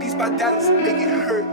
beats by Dallas, make it hurt.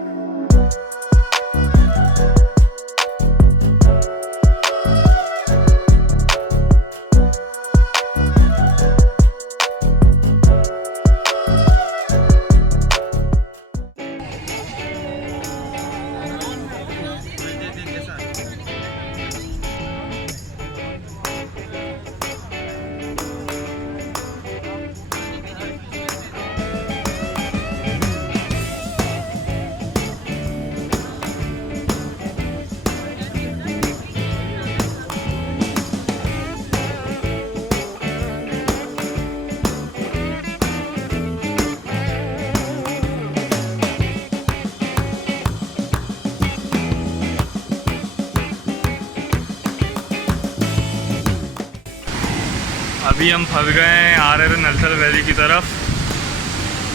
अभी हम फंस गए हैं, आ रहे थे नलसर वैली की तरफ,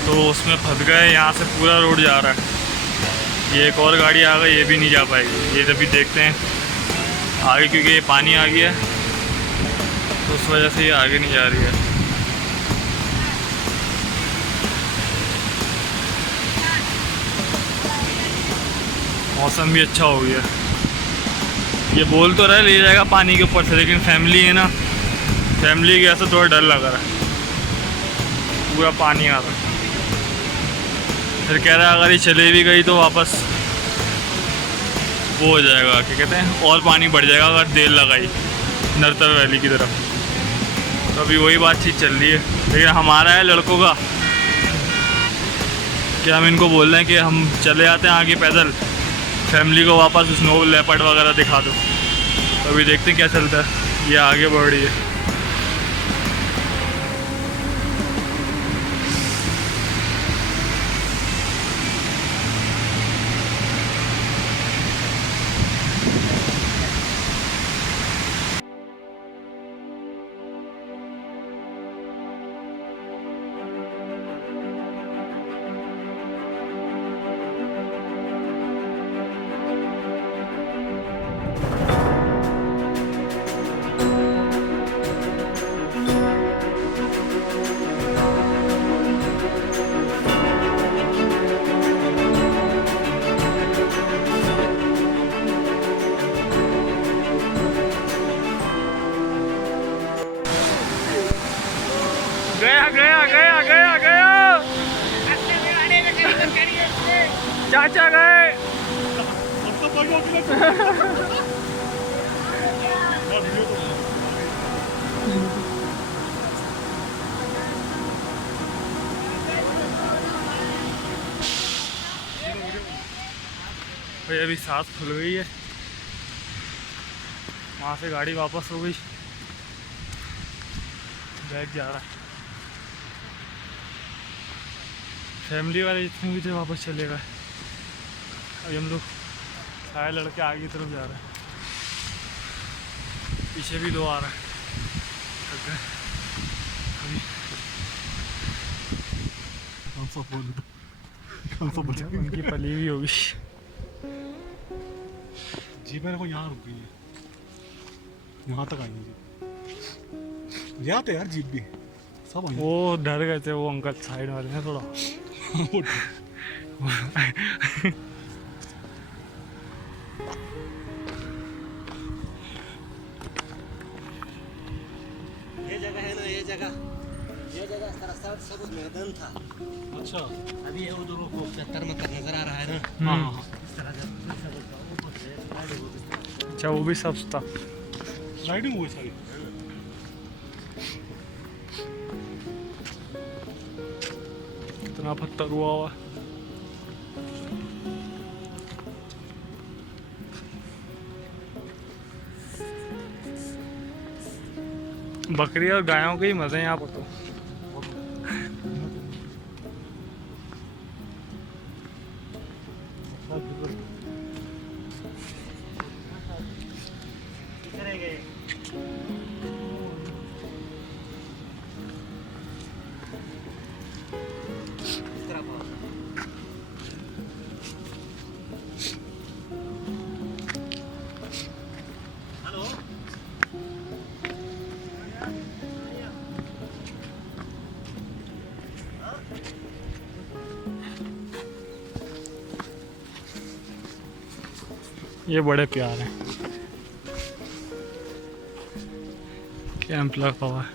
तो उसमें फंस गए। यहाँ से पूरा रोड जा रहा है। ये एक और गाड़ी आ गई, ये भी नहीं जा पाएगी। ये जब भी देखते हैं आगे, क्योंकि ये पानी आ गया है तो उस वजह से ये आगे नहीं जा रही है। मौसम भी अच्छा हो गया। ये बोल तो रहे ले जाएगा पानी के ऊपर से, लेकिन फैमिली है ना, फैमिली के ऐसा थोड़ा डर लग रहा है, पूरा पानी आ रहा है। फिर कह रहा है अगर ये चले भी गई तो वापस वो हो जाएगा, क्या कहते हैं, और पानी बढ़ जाएगा अगर देर लगाई नलतर वैली की तरफ। तो अभी वही बातचीत चल रही है। लेकिन हमारा है लड़कों का कि हम इनको बोल रहे हैं कि हम चले आते हैं आगे पैदल, फैमिली को वापस स्नो लेपर्ड वगैरह दिखा दो। तो अभी देखते हैं क्या चलता है। ये आगे बढ़ रही है। गया गया गया गया गया चाचा गए। भाई अभी सांस खुल गई है, वहाँ से गाड़ी वापस हो गई, बैग जा रहा है। फैमिली वाले जितने भी थे वापस चले गए। अभी हम लोग सारे लड़के आगे की तरफ जा रहे हैं, पीछे भी दो आ रहे हैं। उनकी पली भी होगी। जीप मेरे को यहाँ रुक गई है, यहाँ तक आई है। यहाँ तो यार जीप भी सब आई। वो डर गए थे वो अंकल साइड वाले हैं थोड़ा। ये जगह है ना, ये जगह इसका रास्ता सब मैदान था। अच्छा अभी ये उधर को 70 में नजर आ रहा है ना। हाँ इस तरह अच्छा वो भी सब था, राइडिंग हुई सारी। कितना पत्थर हुआ हुआ। बकरी और गायों के ही मजे हैं यहाँ पर तो। ये बड़े प्यार हैं। कैंप लगा हुआ है,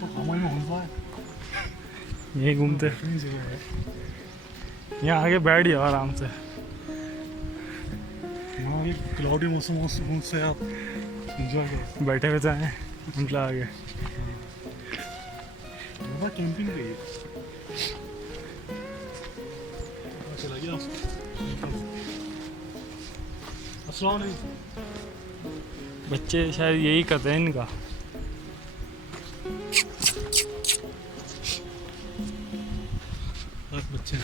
तो हमारे में घूमता है, यहीं घूमते। अपनी जगह है। यहाँ आगे बैठ जाओ आराम से। यहाँ भी क्लाउडी मौसम सुकून से आप इंजॉय करो। बैठे हुए जाए मतलब आगे। कैंपिंग पे ही चला गया। अस्सलाम वालेकुम। बच्चे शायद यही करते हैं इनका। बच्चे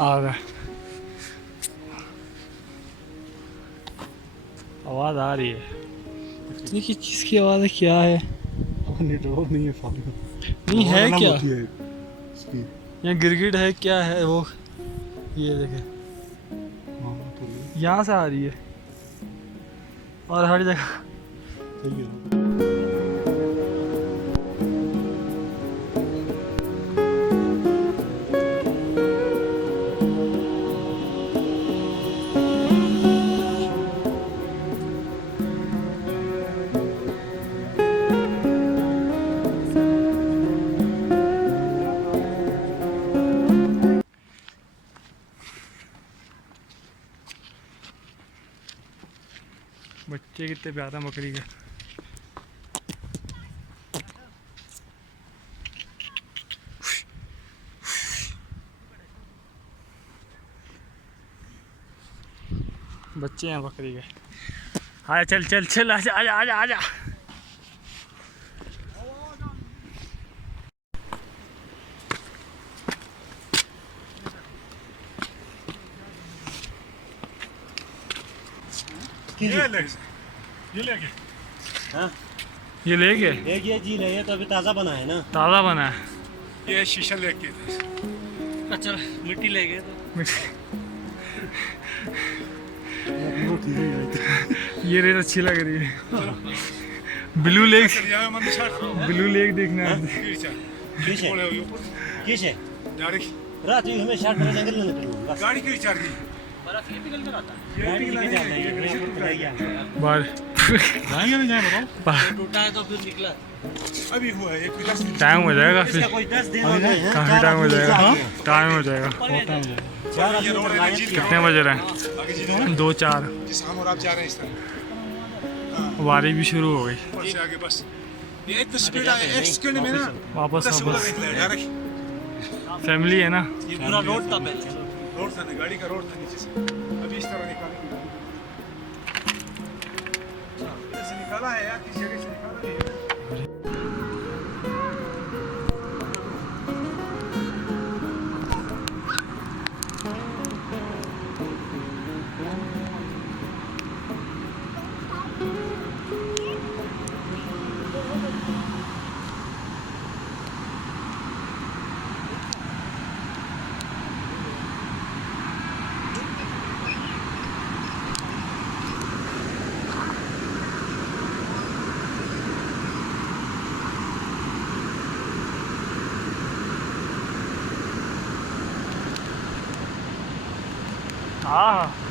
आ गए। आवाज़ आ रही है, देखिए किसकी आवाज़ है, क्या है? नेटवर्क नहीं है फालतू। नहीं है अलग क्या? होती है इसकी। यहाँ गिरगिट है, क्या है वो? ये देखे, हाँ तो यहाँ से आ रही है और हर जगह। सही है। बच्चे कितने प्यारे हैं बकरी के। बच्चे हैं बकरी के। आजा चल चल चल, आजा आजा आजा आजा। ये ले गए। हाँ ये ले गए, एक ये जी ले, ये तो अभी ताज़ा बना है ना। ताज़ा बना है। ये शीशा लेके अच्छा मिट्टी ले गए तो। ये रेत अच्छी लग रही है। ब्लू लेक, ब्लू लेक देखना है। किस है किस है रात में हमें शर्ट में जंगल में निकलूँ बस। गाड़ी क्यों चार्ज बर्फ ये पिघल कर आता है। गाड़ी लेके जाना है, ये ऊपर रह गया। बाहर जाएंगे नहीं जाए बताओ। टूटा है तो फिर निकला। अभी हुआ है एक 10 दिन। टाइम हो जाएगा फिर, इसका कोई 10 दिन हो गए हैं। काफ़ी टाइम हो जाएगा। टाइम हो जाएगा। चार आदमी ये रोड है ना, जीत कितने बज रहे हैं? आगे जीत 2-4। जिस हम और आप जा रहे हैं इस तरह वारी भी शुरू हो गई। ऊपर से आगे बस ये इतना स्पीड है, एक सेकंड में ना वापस 10 वापस निकला है डायरेक्ट। फैमिली है ना। ये पूरा रोड था पहले। रोड था ना, गाड़ी का रोड था नीचे से, अभी इस तरह निकाला इधर से निकाला है यार, किसी जगह से निकाला है। हाँ